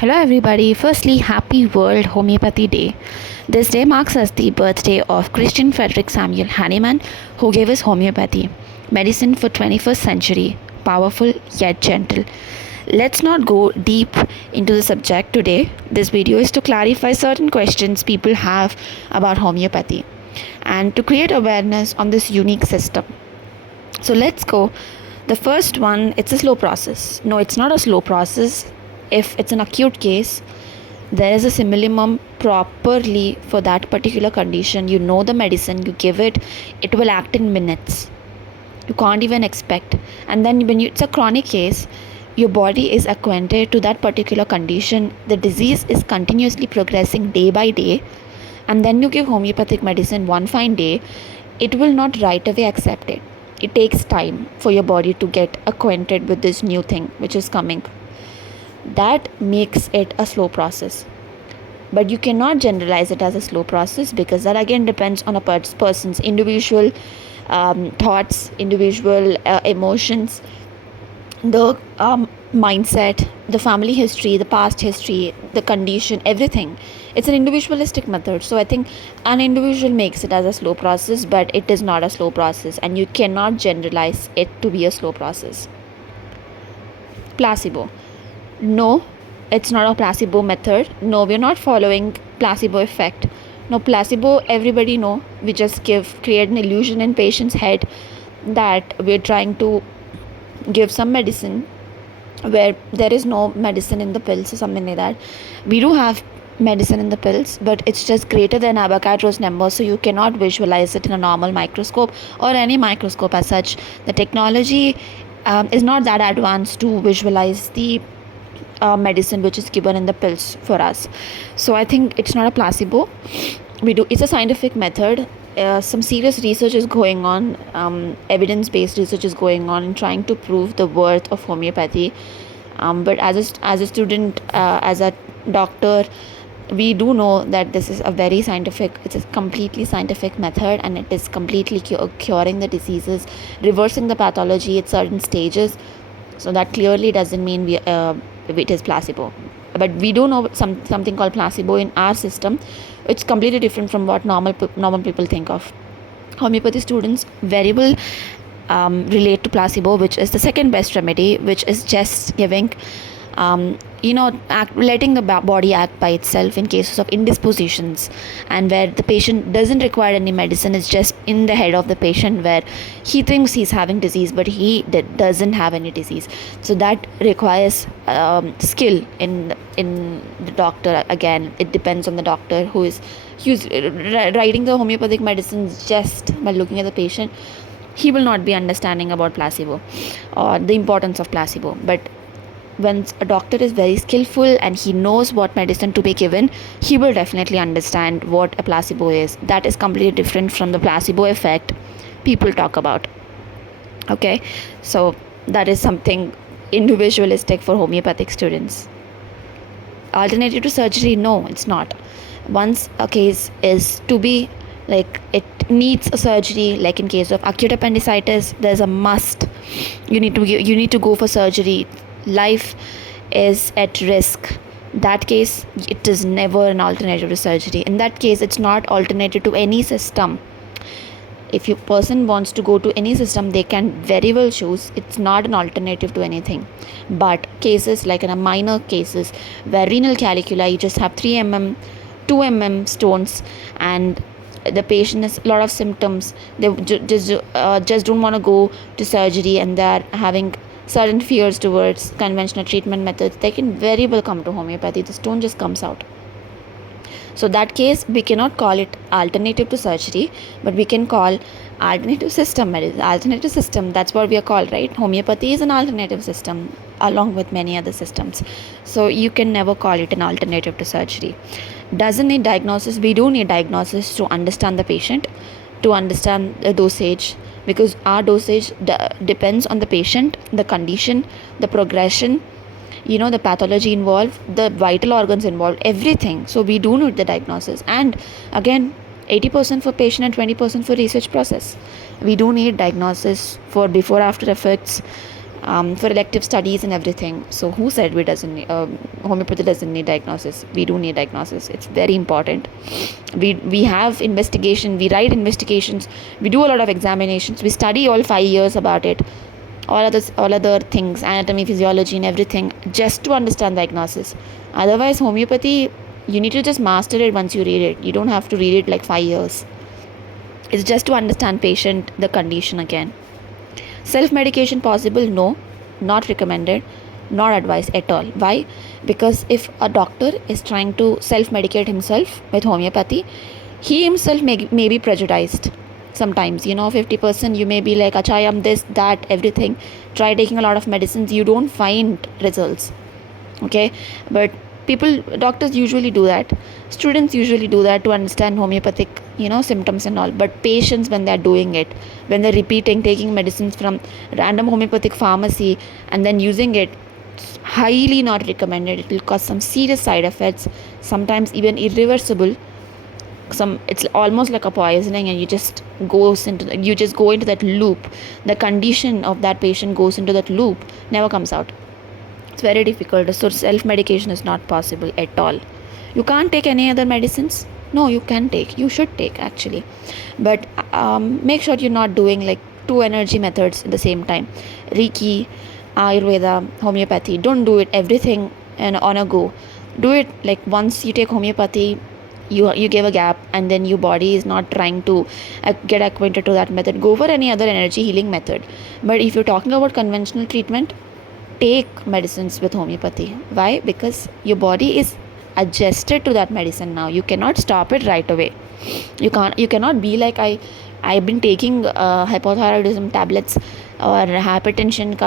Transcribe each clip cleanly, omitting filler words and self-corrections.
Hello, everybody. Firstly, happy World Homeopathy Day. This day marks as the birthday of Christian Frederick Samuel Hahnemann, who gave us homeopathy, medicine for 21st century, powerful yet gentle. Let's not go deep into the subject today. This video is to clarify certain questions people have about homeopathy and to create awareness on this unique system. So let's go. The first one, it's a slow process. No, it's not a slow process. If it's an acute case, there is a simillimum properly for that particular condition. You know the medicine, you give it, it will act in minutes. You can't even expect. And then when it's a chronic case, your body is acquainted to that particular condition. The disease is continuously progressing day by day. And then you give homeopathic medicine one fine day, it will not right away accept it. It takes time for your body to get acquainted with this new thing which is coming. That makes it a slow process. But you cannot generalize it as a slow process, because that again depends on a person's individual thoughts, individual emotions, the mindset, the family history, the past history, the condition, everything. It's an individualistic method. So I think an individual makes it as a slow process, but it is not a slow process, and you cannot generalize it to be a slow process. Placebo. No, it's not a placebo method. No, we're not following placebo effect. No, placebo, everybody know. We just create an illusion in patient's head that we're trying to give some medicine where there is no medicine in the pills or something like that. We do have medicine in the pills, but it's just greater than Avogadro's number, so you cannot visualize it in a normal microscope or any microscope as such. The technology is not that advanced to visualize the medicine which is given in the pills for us. So I think it's not a placebo. It's a scientific method. Some serious research is going on, evidence-based research is going on in trying to prove the worth of homeopathy. But as a student, as a doctor, we do know that this is a very scientific, it's a completely scientific method, and it is completely curing the diseases, reversing the pathology at certain stages. So that clearly doesn't mean it is placebo. But we do know something called placebo in our system. It's completely different from what normal people think of. Homeopathy students very well relate to placebo, which is the second best remedy, which is just giving letting the body act by itself in cases of indispositions, and where the patient doesn't require any medicine. It's just in the head of the patient where he thinks he's having disease, but he doesn't have any disease. So that requires skill in the doctor. Again, it depends on the doctor who's writing the homeopathic medicines. Just by looking at the patient, he will not be understanding about placebo or the importance of placebo. But when a doctor is very skillful and he knows what medicine to be given, he will definitely understand what a placebo is. That is completely different from the placebo effect people talk about. Okay, so that is something individualistic for homeopathic students. Alternative to surgery? No, it's not. Once a case is to be it needs a surgery, like in case of acute appendicitis, there's a must. You need to go for surgery. Life is at risk. That case, it is never an alternative to surgery. In that case, it's not alternative to any system. If a person wants to go to any system, they can very well choose. It's not an alternative to anything. But cases like in a minor cases where renal calicula, you just have 3 mm, 2 mm stones, and the patient has a lot of symptoms, they just don't want to go to surgery, and they're having certain fears towards conventional treatment methods, they can very well come to homeopathy. The stone just comes out. So that case, we cannot call it alternative to surgery, but we can call alternative system medicine. Alternative system, that's what we are called, right? Homeopathy is an alternative system along with many other systems. So you can never call it an alternative to surgery. Doesn't need diagnosis. We do need diagnosis to understand the patient, to understand the dosage, because our dosage depends on the patient, the condition, the progression, the pathology involved, the vital organs involved, everything. So we do need the diagnosis. And again, 80% for patient and 20% for research process. We do need diagnosis for before after effects, for elective studies and everything. So who said homeopathy doesn't need diagnosis? We do need diagnosis. It's very important. We have investigation. We write investigations. We do a lot of examinations. We study all 5 years about it. All other things, anatomy, physiology, and everything, just to understand diagnosis. Otherwise, homeopathy, you need to just master it once you read it. You don't have to read it like 5 years. It's just to understand patient, the condition again. Self-medication possible? No, not recommended, not advised at all. Why? Because if a doctor is trying to self-medicate himself with homeopathy, he himself may be prejudiced. Sometimes, 50% you may be like, acha, I am this, that, everything. Try taking a lot of medicines, you don't find results. Okay, but doctors usually do that. Students usually do that to understand homeopathic, symptoms and all. But patients, when they're doing it, when they're repeating, taking medicines from random homeopathic pharmacy and then using it, it's highly not recommended. It will cause some serious side effects, sometimes even irreversible. It's almost like a poisoning, and you just go into that loop. The condition of that patient goes into that loop, never comes out. It's very difficult. So self-medication is not possible at all. You can't take any other medicines. No, you should take actually, but make sure you're not doing like 2 energy methods at the same time. Reiki, Ayurveda, homeopathy, don't do it everything and on a go. Do it like once you take homeopathy, you give a gap, and then your body is not trying to get acquainted to that method. Go for any other energy healing method. But if you're talking about conventional treatment, take medicines with homeopathy. Why? Because your body is adjusted to that medicine now. You cannot stop it right away. You cannot be like, I've been taking hypothyroidism tablets or hypertension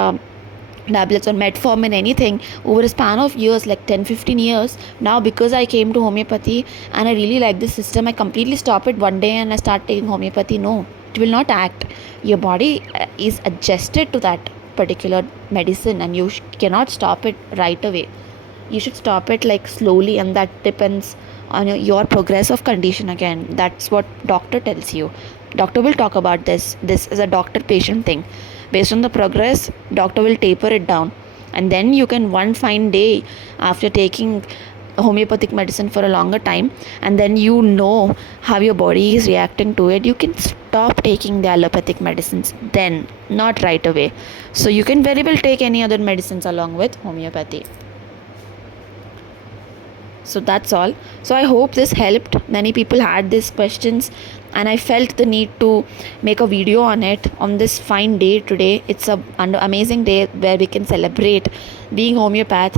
tablets or metformin, anything over a span of years, like 10-15 years. Now because I came to homeopathy and I really like this system, I completely stop it one day and I start taking homeopathy. No, it will not act. Your body is adjusted to that particular medicine, and you cannot stop it right away. You should stop it like slowly, and that depends on your progress of condition. Again, that's what doctor tells you. Doctor will talk about this is a doctor patient thing. Based on the progress, doctor will taper it down, and then you can one fine day, after taking homeopathic medicine for a longer time, and then how your body is reacting to it, you can stop taking the allopathic medicines then, not right away. So you can very well take any other medicines along with homeopathy. So that's all. So I hope this helped. Many people had these questions, and I felt the need to make a video on it on this fine day today. It's an amazing day where we can celebrate being homeopath.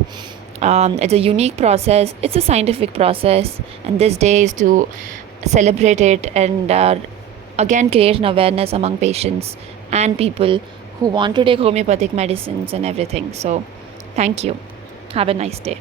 It's a unique process. It's a scientific process, and this day is to celebrate it and again create an awareness among patients and people who want to take homeopathic medicines and everything. So thank you. Have a nice day.